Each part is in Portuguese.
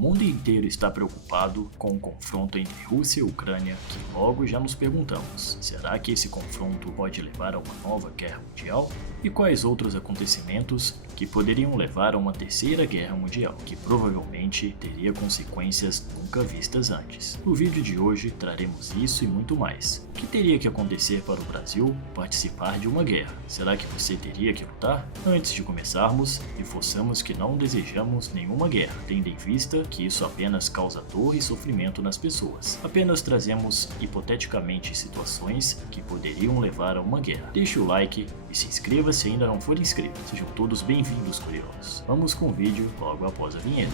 mundo inteiro está preocupado com o confronto entre Rússia e Ucrânia, que logo já nos perguntamos: será que esse confronto pode levar a uma nova guerra mundial? E quais outros acontecimentos que poderiam levar a uma terceira guerra mundial, que provavelmente teria consequências nunca vistas antes? No vídeo de hoje traremos isso e muito mais. O que teria que acontecer para o Brasil participar de uma guerra? Será que você teria que lutar? Antes de começarmos, reforçamos que não desejamos nenhuma guerra, tendo em vista que isso apenas causa dor e sofrimento nas pessoas. Apenas trazemos hipoteticamente situações que poderiam levar a uma guerra. Deixe o like e se inscreva se ainda não for inscrito. Sejam todos bem-vindos, curiosos. Vamos com o vídeo logo após a vinheta.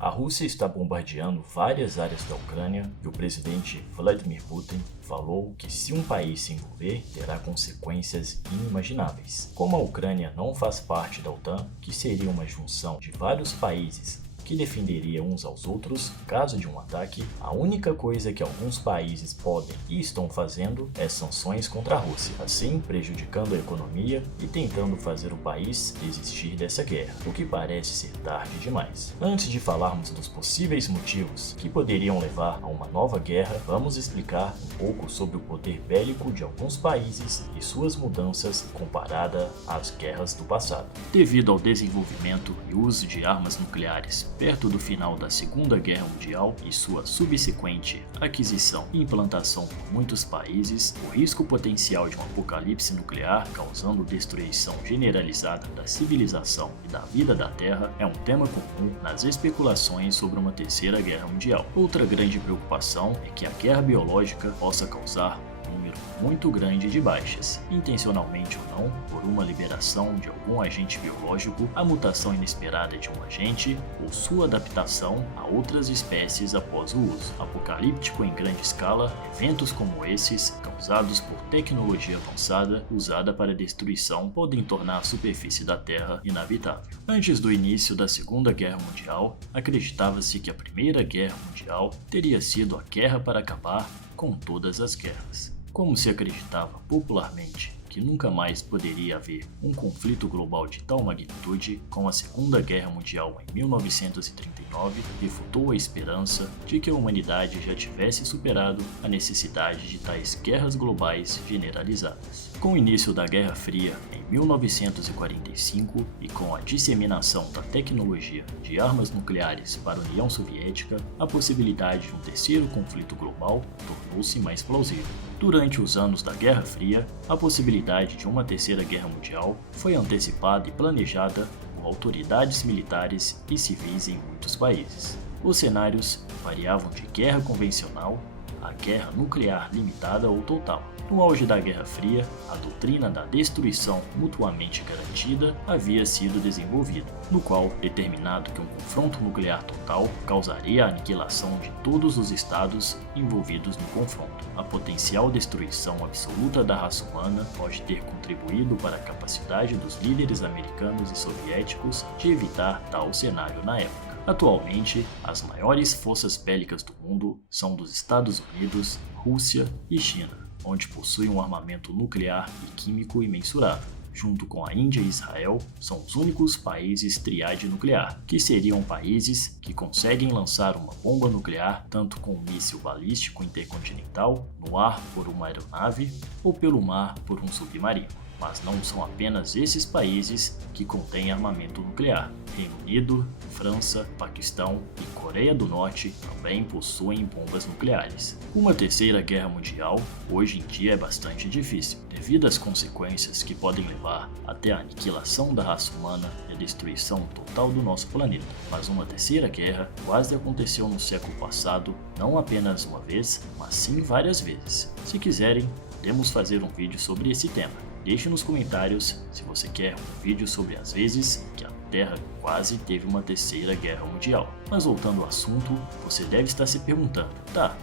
A Rússia está bombardeando várias áreas da Ucrânia e o presidente Vladimir Putin falou que se um país se envolver, terá consequências inimagináveis. Como a Ucrânia não faz parte da OTAN, que seria uma junção de vários países que defenderia uns aos outros caso de um ataque, a única coisa que alguns países podem e estão fazendo é sanções contra a Rússia, assim prejudicando a economia e tentando fazer o país desistir dessa guerra, o que parece ser tarde demais. Antes de falarmos dos possíveis motivos que poderiam levar a uma nova guerra, vamos explicar um pouco sobre o poder bélico de alguns países e suas mudanças comparada às guerras do passado. Devido ao desenvolvimento e uso de armas nucleares perto do final da Segunda Guerra Mundial e sua subsequente aquisição e implantação por muitos países, o risco potencial de um apocalipse nuclear causando destruição generalizada da civilização e da vida da Terra é um tema comum nas especulações sobre uma terceira guerra mundial. Outra grande preocupação é que a guerra biológica possa causar um número muito grande de baixas, intencionalmente ou não, por uma liberação de algum agente biológico, a mutação inesperada de um agente ou sua adaptação a outras espécies após o uso. Apocalíptico em grande escala, eventos como esses, causados por tecnologia avançada usada para destruição, podem tornar a superfície da Terra inabitável. Antes do início da Segunda Guerra Mundial, acreditava-se que a Primeira Guerra Mundial teria sido a guerra para acabar com todas as guerras. Como se acreditava popularmente que nunca mais poderia haver um conflito global de tal magnitude, com a Segunda Guerra Mundial em 1939 refutou a esperança de que a humanidade já tivesse superado a necessidade de tais guerras globais generalizadas. Com o início da Guerra Fria em 1945 e com a disseminação da tecnologia de armas nucleares para a União Soviética, a possibilidade de um terceiro conflito global tornou-se mais plausível. Durante os anos da Guerra Fria, a possibilidade de uma terceira guerra mundial foi antecipada e planejada por autoridades militares e civis em muitos países. Os cenários variavam de guerra convencional a guerra nuclear limitada ou total. No auge da Guerra Fria, a doutrina da destruição mutuamente garantida havia sido desenvolvida, no qual determinado que um confronto nuclear total causaria a aniquilação de todos os estados envolvidos no confronto. A potencial destruição absoluta da raça humana pode ter contribuído para a capacidade dos líderes americanos e soviéticos de evitar tal cenário na época. Atualmente, as maiores forças bélicas do mundo são dos Estados Unidos, Rússia e China, onde possuem um armamento nuclear e químico imensurável. Junto com a Índia e Israel, são os únicos países triade nuclear, que seriam países que conseguem lançar uma bomba nuclear tanto com um míssil balístico intercontinental, no ar por uma aeronave ou pelo mar por um submarino. Mas não são apenas esses países que contêm armamento nuclear. Reino Unido, França, Paquistão e Coreia do Norte também possuem bombas nucleares. Uma terceira guerra mundial hoje em dia é bastante difícil, devido às consequências que podem levar até a aniquilação da raça humana e a destruição total do nosso planeta. Mas uma terceira guerra quase aconteceu no século passado, não apenas uma vez, mas sim várias vezes. Se quiserem, podemos fazer um vídeo sobre esse tema. Deixe nos comentários se você quer um vídeo sobre as vezes que a Terra quase teve uma terceira guerra mundial. Mas voltando ao assunto, você deve estar se perguntando, tá,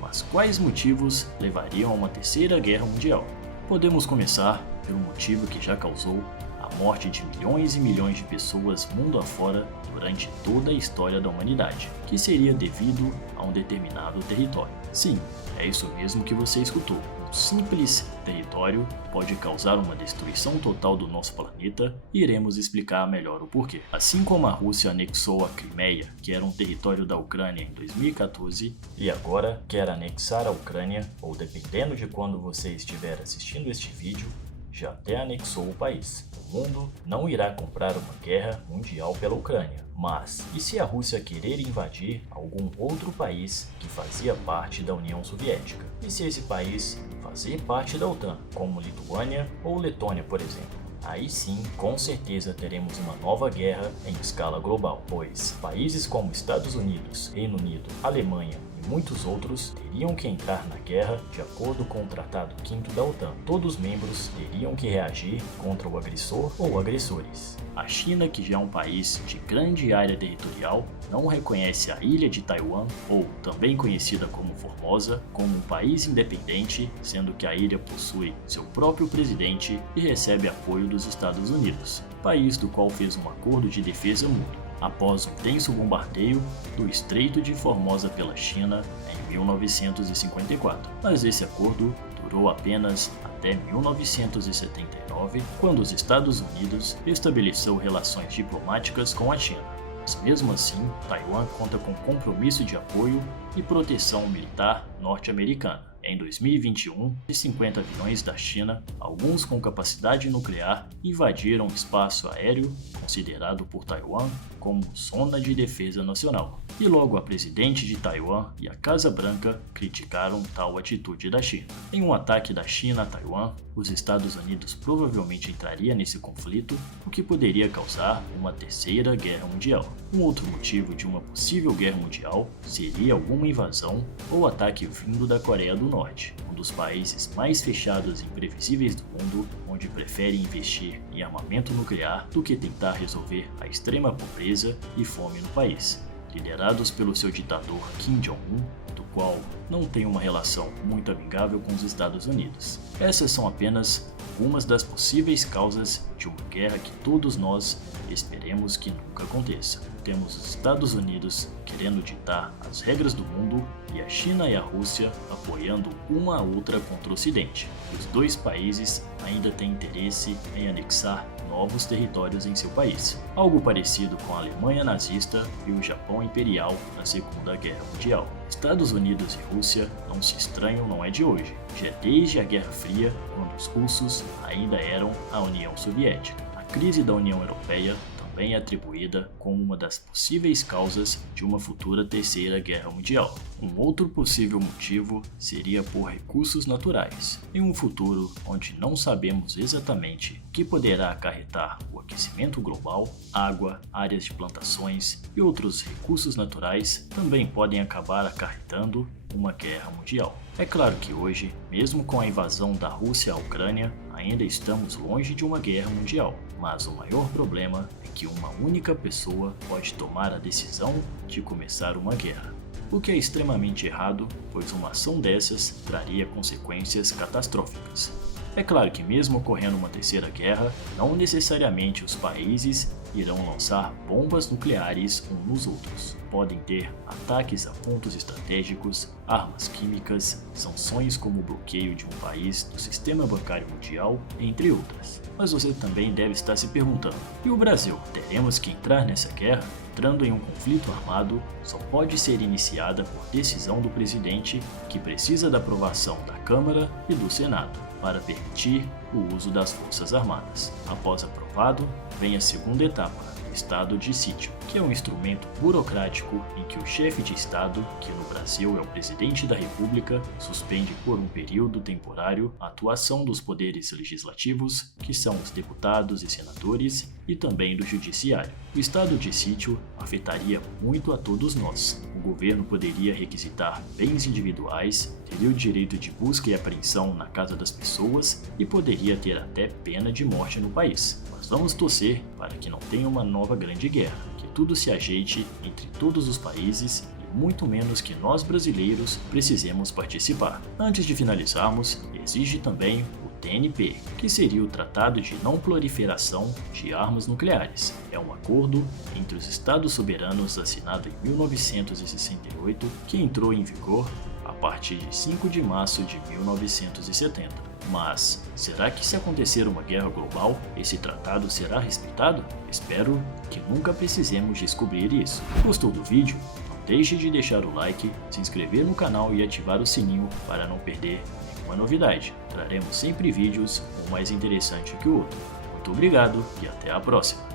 mas quais motivos levariam a uma terceira guerra mundial? Podemos começar pelo motivo que já causou a morte de milhões e milhões de pessoas mundo afora durante toda a história da humanidade, que seria devido a um determinado território. Sim, é isso mesmo que você escutou. Um simples território pode causar uma destruição total do nosso planeta e iremos explicar melhor o porquê. Assim como a Rússia anexou a Crimeia, que era um território da Ucrânia em 2014, e agora quer anexar a Ucrânia, ou dependendo de quando você estiver assistindo este vídeo, já até anexou o país. O mundo não irá comprar uma guerra mundial pela Ucrânia. Mas, e se a Rússia querer invadir algum outro país que fazia parte da União Soviética? E se esse país fazer parte da OTAN, como Lituânia ou Letônia, por exemplo? Aí sim, com certeza teremos uma nova guerra em escala global, pois países como Estados Unidos, Reino Unido, Alemanha e muitos outros teriam que entrar na guerra de acordo com o Tratado V da OTAN. Todos os membros teriam que reagir contra o agressor ou agressores. A China, que já é um país de grande área territorial, não reconhece a ilha de Taiwan, ou também conhecida como Formosa, como um país independente, sendo que a ilha possui seu próprio presidente e recebe apoio dos Estados Unidos, país do qual fez um acordo de defesa mútua, após um tenso bombardeio do Estreito de Formosa pela China em 1954. Mas esse acordo durou apenas até 1979, quando os Estados Unidos estabeleceu relações diplomáticas com a China. Mas mesmo assim, Taiwan conta com compromisso de apoio e proteção militar norte-americana. Em 2021, 50 aviões da China, alguns com capacidade nuclear, invadiram o espaço aéreo considerado por Taiwan como zona de defesa nacional. E logo a presidente de Taiwan e a Casa Branca criticaram tal atitude da China. Em um ataque da China a Taiwan, os Estados Unidos provavelmente entraria nesse conflito, o que poderia causar uma terceira guerra mundial. Um outro motivo de uma possível guerra mundial seria alguma invasão ou ataque vindo da Coreia do Norte, um dos países mais fechados e imprevisíveis do mundo, onde prefere investir em armamento nuclear do que tentar resolver a extrema pobreza e fome no país. Liderados pelo seu ditador Kim Jong-un, do qual não tem uma relação muito amigável com os Estados Unidos. Essas são apenas algumas das possíveis causas de uma guerra que todos nós esperemos que nunca aconteça. Temos os Estados Unidos querendo ditar as regras do mundo e a China e a Rússia apoiando uma a outra contra o Ocidente. Os dois países ainda têm interesse em anexar novos territórios em seu país, algo parecido com a Alemanha nazista e o Japão imperial na Segunda Guerra Mundial. Estados Unidos e Rússia não se estranham, não é de hoje, já é desde a Guerra Fria, quando os russos ainda eram a União Soviética. A crise da União Europeia também é atribuída como uma das possíveis causas de uma futura terceira guerra mundial. Um outro possível motivo seria por recursos naturais. Em um futuro onde não sabemos exatamente o que poderá acarretar o aquecimento global, água, áreas de plantações e outros recursos naturais também podem acabar acarretando uma guerra mundial. É claro que hoje, mesmo com a invasão da Rússia à Ucrânia, ainda estamos longe de uma guerra mundial, mas o maior problema é que uma única pessoa pode tomar a decisão de começar uma guerra. O que é extremamente errado, pois uma ação dessas traria consequências catastróficas. É claro que mesmo ocorrendo uma terceira guerra, não necessariamente os países irão lançar bombas nucleares uns nos outros. Podem ter ataques a pontos estratégicos, armas químicas, sanções como o bloqueio de um país do sistema bancário mundial, entre outras. Mas você também deve estar se perguntando, e o Brasil? Teremos que entrar nessa guerra? Entrando em um conflito armado, só pode ser iniciada por decisão do presidente, que precisa da aprovação da Câmara e do Senado para permitir o uso das Forças Armadas. Após aprovado, vem a segunda etapa, estado de sítio, que é um instrumento burocrático em que o chefe de Estado, que no Brasil é o presidente da República, suspende por um período temporário a atuação dos poderes legislativos, que são os deputados e senadores, e também do judiciário. O estado de sítio afetaria muito a todos nós. O governo poderia requisitar bens individuais, teria o direito de busca e apreensão na casa das pessoas e poderia ter até pena de morte no país. Mas vamos torcer para que não tenha uma nova grande guerra, que tudo se ajeite entre todos os países e muito menos que nós brasileiros precisemos participar. Antes de finalizarmos, exige também o TNP, que seria o Tratado de Não Proliferação de Armas Nucleares. É um acordo entre os Estados soberanos assinado em 1968 que entrou em vigor a partir de 5 de março de 1970. Mas, será que se acontecer uma guerra global, esse tratado será respeitado? Espero que nunca precisemos descobrir isso. Gostou do vídeo? Não deixe de deixar o like, se inscrever no canal e ativar o sininho para não perder nenhuma novidade. Traremos sempre vídeos um mais interessante que o outro. Muito obrigado e até a próxima!